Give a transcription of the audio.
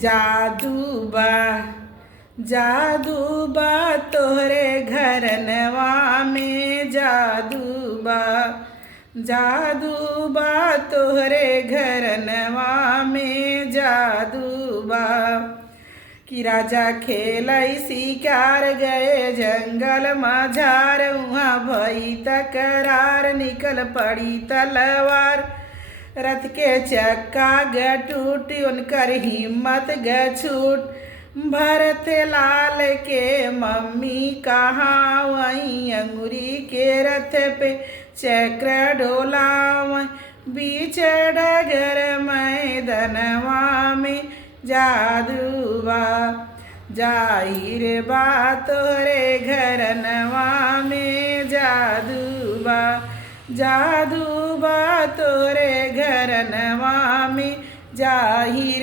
जादू बा जादू बा तोहरे घरनवा में जादू बा तोहरे घरनवा में जादू बा कि राजा खेलई शिकार गए जंगल माझार उहाँ भई तकरार निकल पड़ी तलवार रथ के चक्का ग टूट उनकर हिम्मत ग छूट भरत लाल के मम्मी कहाँ वहीं अंगुरी के रथ पे चक्र डोला बीच डगर मैदनवा में जादू बा जाहिर बा तोहरे घरनवा में जादू बा तोहरे घरनवा में जाहिर